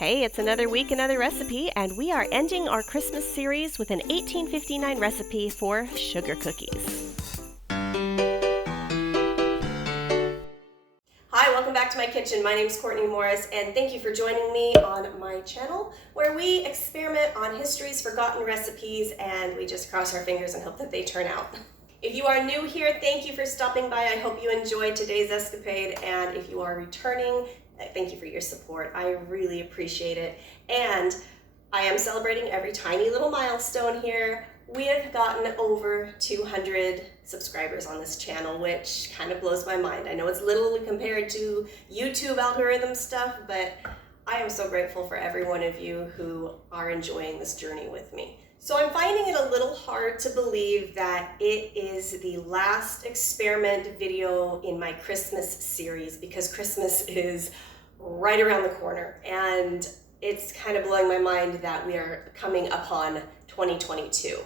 Hey, it's another week, another recipe, and we are ending our Christmas series with an 1859 recipe for sugar cookies. Hi, welcome back to my kitchen. My name is Courtney Morris, and thank you for joining me on my channel, where we experiment on history's forgotten recipes, and we just cross our fingers and hope that they turn out. If you are new here, thank you for stopping by. I hope you enjoyed today's escapade, and if you are returning, thank you for your support. I really appreciate it. And I am celebrating every tiny little milestone here. We have gotten over 200 subscribers on this channel, which kind of blows my mind. I know it's little compared to YouTube algorithm stuff, but I am so grateful for every one of you who are enjoying this journey with me. So I'm finding it a little hard to believe that it is the last experiment video in my Christmas series, because Christmas is right around the corner, and it's kind of blowing my mind that we are coming upon 2022,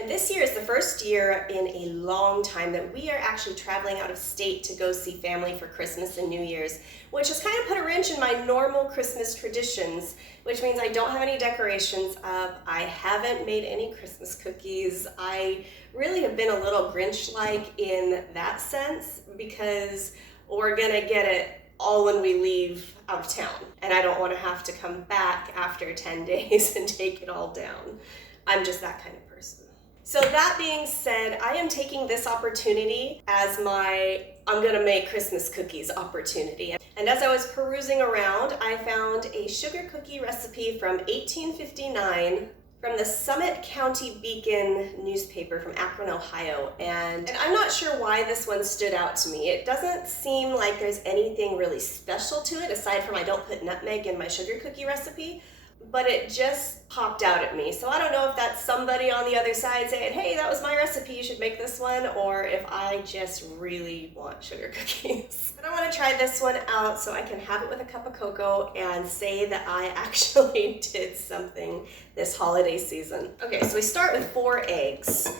and this year is the first year in a long time that we are actually traveling out of state to go see family for Christmas and New Year's, which has kind of put a wrench in my normal Christmas traditions, which means I don't have any decorations up. I haven't made any Christmas cookies. I really have been a little Grinch-like in that sense, because we're gonna get it all when we leave out of town, and I don't want to have to come back after 10 days and take it all down. I'm just that kind of person. So that being said, I am taking this opportunity as my I'm gonna make Christmas cookies opportunity. And as I was perusing around, I found a sugar cookie recipe from 1859 from the Summit County Beacon newspaper from Akron, Ohio. And I'm not sure why this one stood out to me. It doesn't seem like there's anything really special to it, aside from I don't put nutmeg in my sugar cookie recipe, but it just popped out at me. So I don't know if that's somebody on the other side saying, hey, that was my recipe, you should make this one, or if I just really want sugar cookies. But I want to try this one out so I can have it with a cup of cocoa and say that I actually did something this holiday season. Okay, so we start with 4 eggs.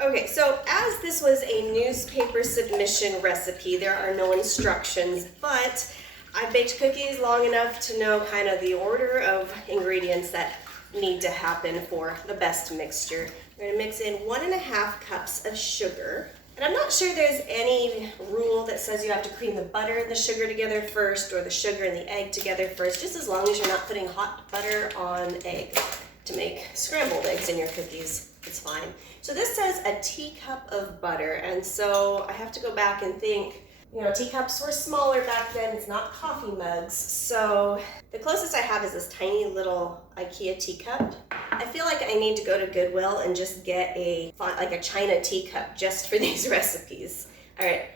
Okay, so as this was a newspaper submission recipe, there are no instructions, but I baked cookies long enough to know kind of the order of ingredients that need to happen for the best mixture. We're gonna mix in 1.5 cups of sugar. And I'm not sure there's any rule that says you have to cream the butter and the sugar together first, or the sugar and the egg together first, just as long as you're not putting hot butter on egg to make scrambled eggs in your cookies. It's fine. So this says a teacup of butter, and so I have to go back and think, you know, teacups were smaller back then, it's not coffee mugs. So the closest I have is this tiny little IKEA teacup. I feel like I need to go to Goodwill and just get a China teacup just for these recipes. All right,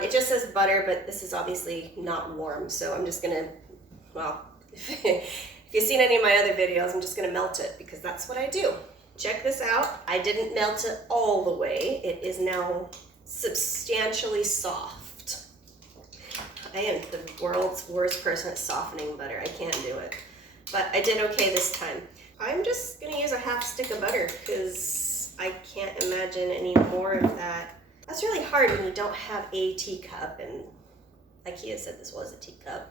it just says butter, but this is obviously not warm. So I'm just gonna, well, if you've seen any of my other videos, I'm just gonna melt it because that's what I do. Check this out. I didn't melt it all the way. It is now substantially soft. I am the world's worst person at softening butter. I can't do it. But I did okay this time. I'm just gonna use a 1/2 stick of butter because I can't imagine any more of that. That's really hard when you don't have a teacup, and IKEA said this was a teacup.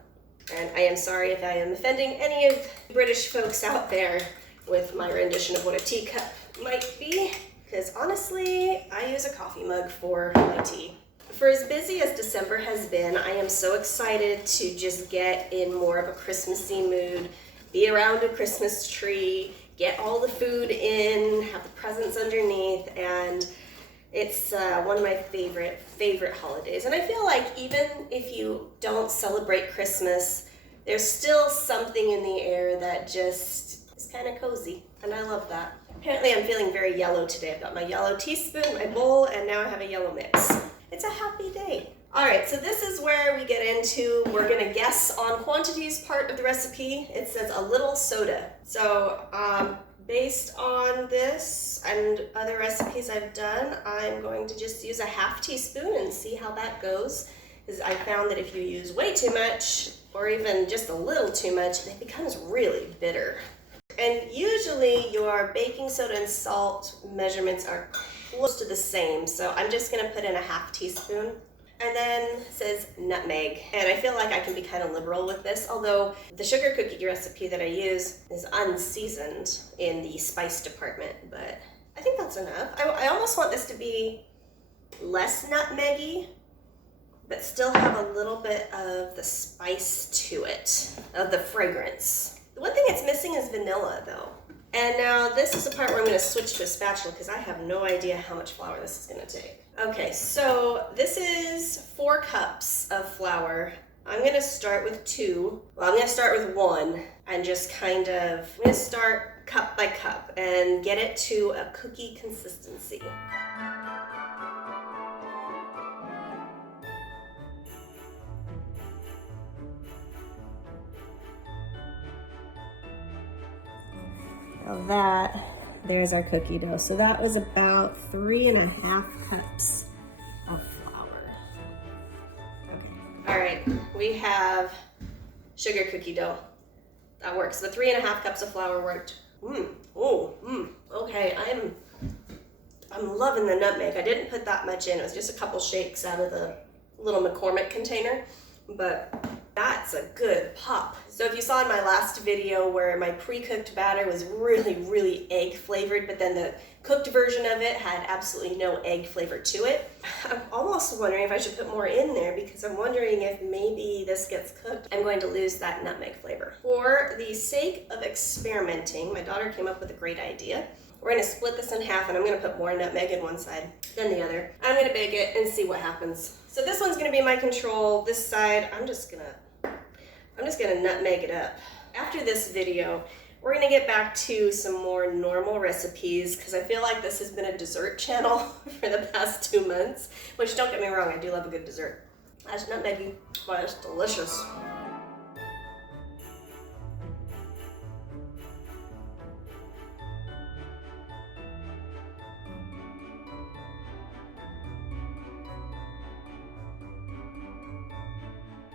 And I am sorry if I am offending any of the British folks out there with my rendition of what a teacup might be, because honestly, I use a coffee mug for my tea. For as busy as December has been, I am so excited to just get in more of a Christmassy mood, be around a Christmas tree, get all the food in, have the presents underneath, and it's one of my favorite holidays. And I feel like even if you don't celebrate Christmas, there's still something in the air that just is kind of cozy, and I love that. Apparently I'm feeling very yellow today. I've got my yellow teaspoon, my bowl, and now I have a yellow mix. It's a happy day. All right, so this is where we get into, we're gonna guess on quantities part of the recipe. It says a little soda. So based on this and other recipes I've done, I'm going to just use a 1/2 teaspoon and see how that goes. Because I found that if you use way too much, or even just a little too much, it becomes really bitter. And usually your baking soda and salt measurements are close to the same, so I'm just gonna put in a 1/2 teaspoon. And then it says nutmeg. And I feel like I can be kind of liberal with this, although the sugar cookie recipe that I use is unseasoned in the spice department, but I think that's enough. I almost want this to be less nutmeggy, but still have a little bit of the spice to it, of the fragrance. The one thing it's missing is vanilla though. And now this is the part where I'm gonna switch to a spatula because I have no idea how much flour this is gonna take. Okay, so this is 4 cups of flour. I'm gonna start with 2. Well, I'm gonna start with 1 and just I'm gonna start cup by cup and get it to a cookie consistency. There's our cookie dough. So that was about 3.5 cups of flour. Okay. All right, we have sugar cookie dough. That works. The 3.5 cups of flour worked. Okay, I'm loving the nutmeg. I didn't put that much in. It was just a couple shakes out of the little McCormick container, but that's a good pop. So if you saw in my last video where my pre-cooked batter was really, really egg flavored, but then the cooked version of it had absolutely no egg flavor to it, I'm almost wondering if I should put more in there because I'm wondering if maybe this gets cooked, I'm going to lose that nutmeg flavor. For the sake of experimenting, my daughter came up with a great idea. We're gonna split this in half and I'm gonna put more nutmeg in one side than the other. I'm gonna bake it and see what happens. So this one's gonna be my control. This side, I'm just gonna nutmeg it up. After this video, we're gonna get back to some more normal recipes because I feel like this has been a dessert channel for the past 2 months, which don't get me wrong, I do love a good dessert. That's nutmeggy, but it's delicious.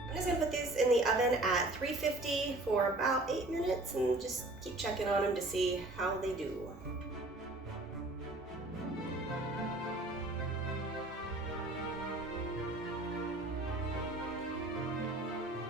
I'm just gonna put these in the oven at 350 for about 8 minutes and just keep checking on them to see how they do.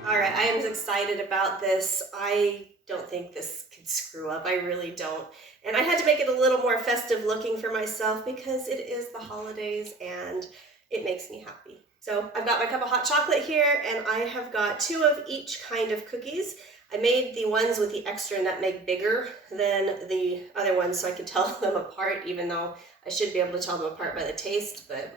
All right, I am excited about this. I don't think this could screw up. I really don't. And I had to make it a little more festive looking for myself because it is the holidays and it makes me happy. So I've got my cup of hot chocolate here and I have got 2 of each kind of cookies. I made the ones with the extra nutmeg bigger than the other ones so I could tell them apart, even though I should be able to tell them apart by the taste, but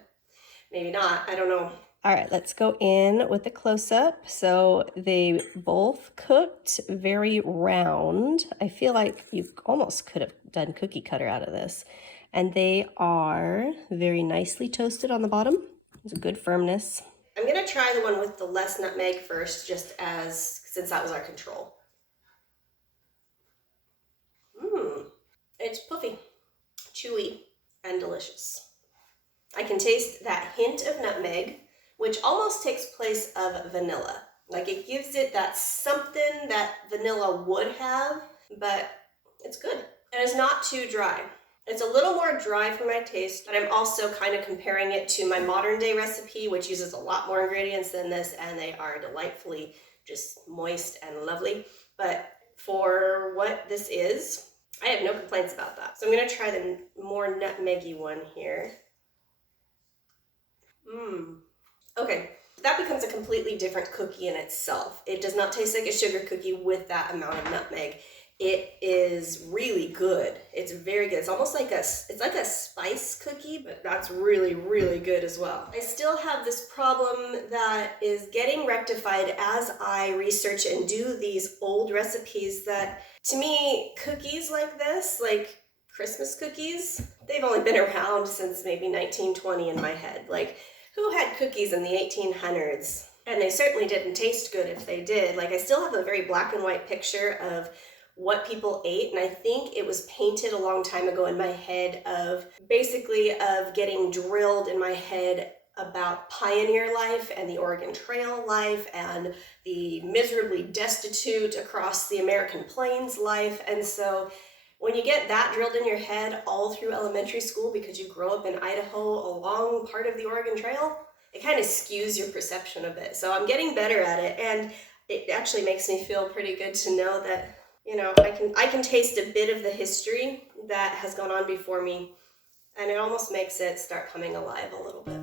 maybe not, I don't know. All right, let's go in with the close-up. So they both cooked very round. I feel like you almost could have done cookie cutter out of this. And they are very nicely toasted on the bottom. There's a good firmness. I'm gonna try the one with the less nutmeg first, since that was our control. It's puffy, chewy, and delicious. I can taste that hint of nutmeg, which almost takes place of vanilla. Like it gives it that something that vanilla would have, but it's good. And it's not too dry. It's a little more dry for my taste, but I'm also kind of comparing it to my modern day recipe, which uses a lot more ingredients than this, and they are delightfully just moist and lovely. But for what this is, I have no complaints about that. So I'm gonna try the more nutmeggy one here. Okay, that becomes a completely different cookie in itself. It does not taste like a sugar cookie with that amount of nutmeg. It is really good. It's very good. It's almost like it's like a spice cookie, but that's really, really good as well. I still have this problem that is getting rectified as I research and do these old recipes that, to me, cookies like this, like Christmas cookies, they've only been around since maybe 1920 in my head. Like, who had cookies in the 1800s? And they certainly didn't taste good if they did. Like, I still have a very black and white picture of what people ate, and I think it was painted a long time ago in my head of getting drilled in my head about pioneer life and the Oregon Trail life and the miserably destitute across the American Plains life. And so when you get that drilled in your head all through elementary school because you grow up in Idaho along part of the Oregon Trail, it kind of skews your perception of it. So I'm getting better at it, and it actually makes me feel pretty good to know that, you know, I can taste a bit of the history that has gone on before me, and it almost makes it start coming alive a little bit.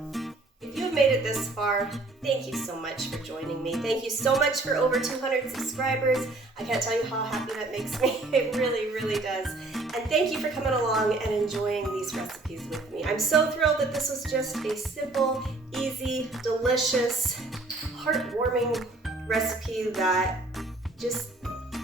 If you have made it this far, thank you so much for joining me. Thank you so much for over 200 subscribers. I can't tell you how happy that makes me. It really, really does. And thank you for coming along and enjoying these recipes with me. I'm so thrilled that this was just a simple, easy, delicious, heartwarming recipe that just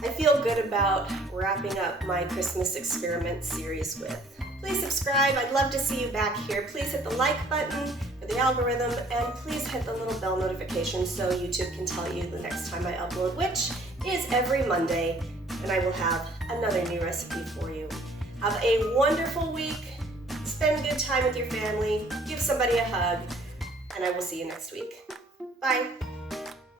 I feel good about wrapping up my Christmas experiment series with. Please subscribe. I'd love to see you back here. Please hit the like button for the algorithm, and please hit the little bell notification so YouTube can tell you the next time I upload, which is every Monday, and I will have another new recipe for you. Have a wonderful week. Spend good time with your family. Give somebody a hug, and I will see you next week. Bye.